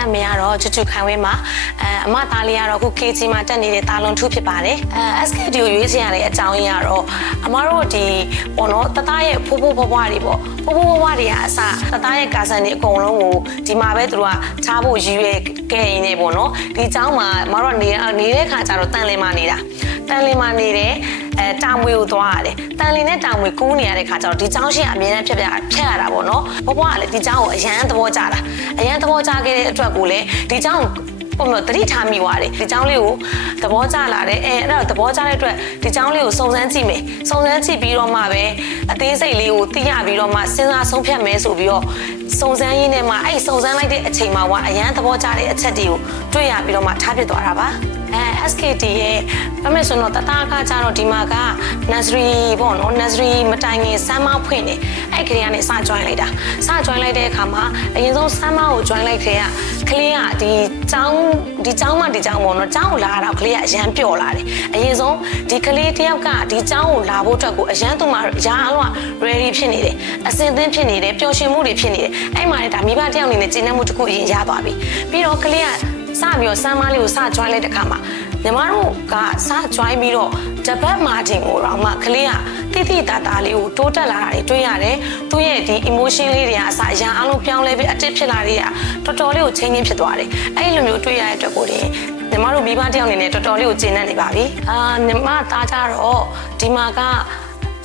နာမည်ကတော့ချူချူခိုင်ဝင်းပါအမသားလေးကတော့ခု KG မှာတက်နေတဲ့တာလွန်ထုဖြစ်ပါတယ်SKD ကိုရွေးချယ်ရတဲ့အကြောင်းရင်းကတော့အမတို့ဒီပေါ့နော်တသားရဲ့ဖိုးဖိုးဖွားဖွားတွေပေါ့ဖိုးဖိုးဖွားဖွားတွေကအစတသားရဲ့ကာဆန်တွေအကုန်လုံးကိုဒီမှာပဲသူတို့ကထားဖို့ရည်ရွယ်ခဲ့ရင်းနေပေါ့နော်ဒီအကြောင်းမှာအမတို့နေတဲ့ခါကျတော့တန်လင်းမှာနေတာတန်လင်းမှာနေတယ်တာမွေကိုသွားရတယ်တန်လင်းနဲ့တာမွေကူးနေရတဲ့ခါကျတော့ဒီเจ้าရှိအမြဲတမ်းဖြတ်ရတာပေါ့နော်ဘဘကလည်းဒီเจ้าကိုအရန်သဘောကျတာအရန်သဘောကျခဲ့တဲ့အတွက်ကိုလည်းဒီเจ้าပုံတော့တတိထားမိသွားတယ်ဒီเจ้าလေးကိုသဘောကျလာတယ်အဲ့တော့သဘောကျတဲ့အတွက်ဒီเจ้าလေးကိုစုံစမ်းကြည့်မယ်စုံစမ်းကြည့်ပြီးတော့မှပဲအသေးစိတ်လေးကိုသိရပြီးတော့မှစဉ်းစားဆုံးဖြတ်မယ်ဆိုပြီးတော့စုံစမ်းရင်းနဲ့မှအဲ့စုံစမ်းလိုက်တဲ့အချိန်မှာကအရန်သဘောကျတဲ့အချက်တွေကိုတွေ့ရပြီးတော့မှထားဖြစ်သွားတာပါSKD ရဲ့ဘာမှဆိုတော့တသားကကြတော့ဒီမှာက nursery ပေါ့နော် nursery မတိုင်ခင်စမ်းမဖွင့်နေအဲ့ကလေးကနေစ join လိုက်တာစ join လိုက်တဲ့အခါမှာအရင်ဆုံးစမ်းမကို join လိုက်ခဲ့ကလေးကဒီចောင်းပေါ့နော်ចောင်းကိုလာတော့ကလေးကအရန်ပျော်လာတယ်အရင်ဆုံးဒီကလေးတယောက်ကဒီចောင်းကိုလာဖို့အတွက်ကိုအရန်သူ့မှာရာအလုံး ready ဖြစ်နေတယ်အစင်သင်းဖြစ်နေတယ်ပျော်ရွှင်မှုတွေဖြစ်နေတယ်အဲ့မှာဒါမိဘတယောက်အနေနဲ့ကျင့်တတ်မှုတစ်ခုအရင်ရသွားပြီပြီးတော့ကလေးကစပြီးတော့စမ်းမလေးကိုစ join လိုက်တဲ့ခါမှာညီမတို့ကစ join ပြီးတော့တပတ်မာတင်ကိုတော့မှကလေးကတိတာတာလေးကိုတိုးတက်လာတာတွေတွေ့ရတယ်သူ့ရဲ့ဒီ emotion လေးတွေကအစအရာအလုံးပြောင်းလဲပြီးအတစ်ဖြစ်လာတွေကတော်တော်လေးကိုချင်းချင်းဖြစ်သွားတယ်အဲ့လိုမျိုးတွေ့ရတဲ့အတွက်ကိုဒီညီမတို့မိဘတယောက်အနေနဲ့တော်တော်လေးကိုကျဉ်းနေပါပြီညီမသားကြတော့ဒီမှာက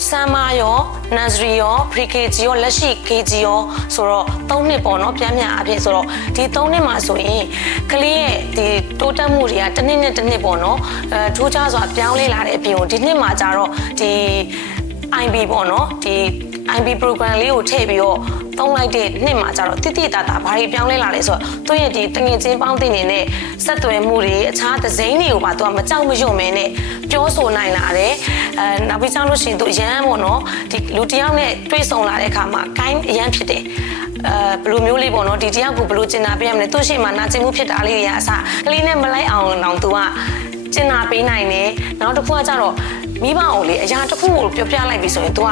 စမ်းမရော nursery ရော pre-KG ရောလက်ရှိ KG ရောဆိုတော့3နှစ်ပေါ့နော်ပြန်ပြန်အဖြစ်ဆိုတော့ဒီ3နှစ်မှာဆိုရင်ကလေးရဲ့ဒီတိုးတက်မှုတွေကတစ်နှစ်နဲ့တစ်နှစ်ပေါ့နော်ထိုးခြားစွာပြောင်းလဲလာတဲ့အပြင်ကိုဒီနှစ်မှာကျတော့ဒီ IB ပေါ့နော်ဒီ IB program လေးကိုထည့်ပြီးတော့သုံးလိုက်တဲ့နှစ်မှာကျတော့တိတာဘာတွေပြောင်းလဲလာလဲဆိုတော့သူ့ရဲ့ဒီတငင်ချင်းပေါင်းတင်နေတဲ့ဆက်သွယ်မှုတွေအခြားသစိမ်းတွေကိုပါသူကမကြောက်မရွံ့မဲနဲ့ပြောဆိုနိုင်လာတယ်နောက်ပြီးကြောက်လို့ရှိရင်သူအရန်ပေါ့နော်ဒီလူတယောက်နဲ့တွေ့ဆုံလာတဲ့အခါမှာ gain အရန်ဖြစ်တယ်ဘယ်လိုမျိုးလေးပေါ့နော်ဒီတယောက်ကိုဘယ်လိုကျင်နာပေးရမလဲသူ့ရှိမှနာကျင်မှုဖြစ်တာလေးတွေကအစကလေးနဲ့မလိုက်အောင်တော့သူကကျင်နာပေးနိုင်တယ်နောက်တစ်ခုကကျတော့မိဘအောင်လေအရာတစ်ခုကိုပြောပြလိုက်ပြီဆိုရင်သူက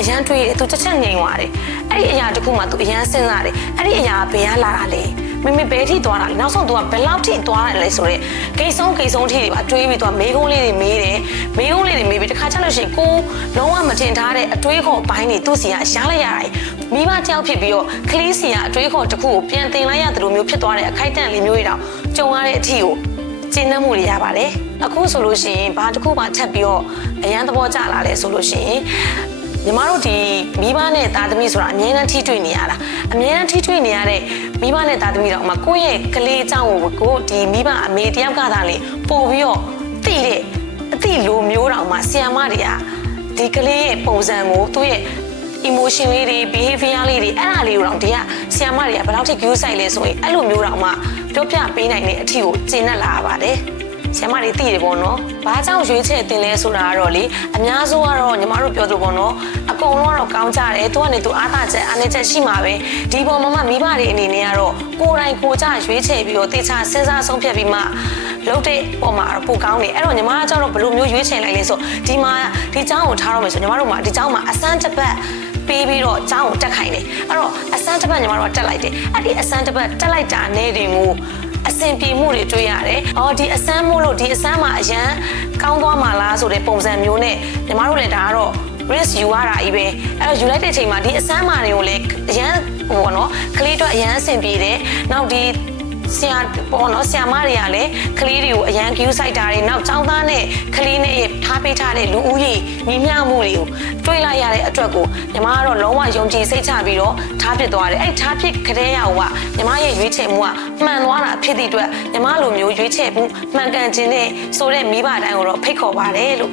အရန်တွေးတယ်သူချက်ချက်ငြိမ်သွားတယ်အဲ့ဒီအရာတစ်ခုမှသူအရန်စဉ်းစားတယ်အဲ့ဒီအရာဘယ်ကလာတာလဲမိဘယ်ထိသွားတာလဲနောက်ဆုံးသူကဘယ်လောက်ထိသွားတယ်လဲဆိုတော့ဂိတ်ဆုံးထိတွေပါတွေးပြီးသူကမေးခွန်းလေးတွေမေးတယ်မေးခွန်းလေးတွေမေးပြီးတခါကျလို့ရှိရင်ကိုလုံးဝမထင်ထားတဲ့အတွေးခေါ်ပိုင်းတွေသူ့စီကရှားလိုက်ရတယ်မိဘတယောက်ဖြစ်ပြီးတော့ကလေးစီကအတွေးခေါ်တစ်ခုကိုပြန်တင်လိုက်ရတယ်လို့မျိုးဖြစ်သွားတဲ့အခိုက်အတန့်လေးမျိုးတွေတော့ကြုံရတဲ့အထိကိုကျဉ်းနှံ့မှုတွေရပါတယ်အခုဆိုလို့ရှိရင်ဘာတစ်ခုမှထပ်ပြီးတော့အရန်သဘောကျလာလဲဆိုလို့ရှိရင်ညီမတို့ဒီမိဘနဲ့သားသမီးဆိုတာအမြဲတမ်းထိတွေ့နေရတာအမြဲတမ်းထိတွေ့နေရတဲ့မိဘနဲ့သားသမီးတော့မှကိုယ့်ရဲ့ကလေးအကြောင်းကိုဒီမိဘအမေတယောက်ကသာလေပို့ပြီးတော့သိတဲ့အသိလိုမျိုးတောင်မှဆီယမတွေကဒီကလေးရဲ့ပုံစံကိုသူ့ရဲ့ emotion လေးတွေ behavior လေးတွေအဲ့ဒါလေးကိုတော့ဒီကဆီယမတွေကဘယ်လောက်ထိ view ဆိုင်လဲဆိုရင်အဲ့လိုမျိုးတောင်မှပြောပြပေးနိုင်တဲ့အထီကိုကျင့်တတ်လာပါတယ်ဆရာမတွေသိတယ်ပေါ့နော်။ဘာကြောင့်ရွေးချယ်တင်လဲဆိုတာကတော့လေအများဆုံးကတော့ညီမတို့ပြောသလိုပေါ့နော်။အကုန်လုံးကတော့ကောင်းကြတယ်။သူကနေသူအားသာချက်အားနည်းချက်ရှိမှာပဲ။ဒီပေါ်မှာမှမိဘတွေအနေနဲ့ကတော့ကိုယ်တိုင်ကိုကြရွေးချယ်ပြီးတော့တေချာစဉ်းစားဆုံးဖြတ်ပြီးမှလုပ်တဲ့ပုံမှာတော့ပိုကောင်းတယ်။အဲ့တော့ညီမကကျတော့ဘယ်လိုမျိုးရွေးချယ်လိုက်လဲဆိုဒီမှာဒီเจ้าကိုထားတော့မယ်ဆိုညီမတို့မှာဒီเจ้าမှာအစမ်းတစ်ပတ်ပေးပြီးတော့เจ้าကိုတက်ခိုင်းတယ်။အဲ့တော့အစမ်းတစ်ပတ်ညီမတို့ကတက်လိုက်တယ်။အဲ့ဒီအစမ်းတစ်ပတ်တက်လိုက်တာနဲ့တင်ကိုအဆင်ပြေမှုတွေတွေ့ရတယ်။အော်ဒီအစမ်းမို့လို့ဒီအစမ်းမှာအရန်ကောင်းသွားမှာလားဆိုတဲ့ပုံစံမျိုးနဲ့ညီမတို့လည်းဒါကတော့ risk ယူရတာကြီးပဲ။အဲ့တော့ယူလိုက်တဲ့အချိန်မှာဒီအစမ်းမာတွေကိုလည်းအရန်ဟိုပေါ့နော်ကလေးတော့အရန်အဆင်ပြေတယ်။နောက်ဒီဆရာပေါ့နော်ဆရာမတွေကလည်းကလေးတွေကိုအရန် view စိုက်တာတွေနောက်ចောင်းသားနဲ့ကလေးနဲ့ထားပေးထားတဲ့လူဦးရေညီမျှမှုတွေကိုတွေးလိုက်ရတဲ့အတွက်ကိုညီမကတော့လုံးဝယုံကြည်စိတ်ချပြီးတော့ထားဖြစ်သွားတယ်အဲ့ထားဖြစ်ကြတဲ့ရောကညီမရဲ့ရွေးချယ်မှုကမှန်သွားတာဖြစ်သည့်အတွက်ညီမလိုမျိုးရွေးချယ်မှုမှန်ကန်ခြင်းနဲ့ဆိုတဲ့မိဘတိုင်းကိုတော့ဖိတ်ခေါ်ပါတယ်လို့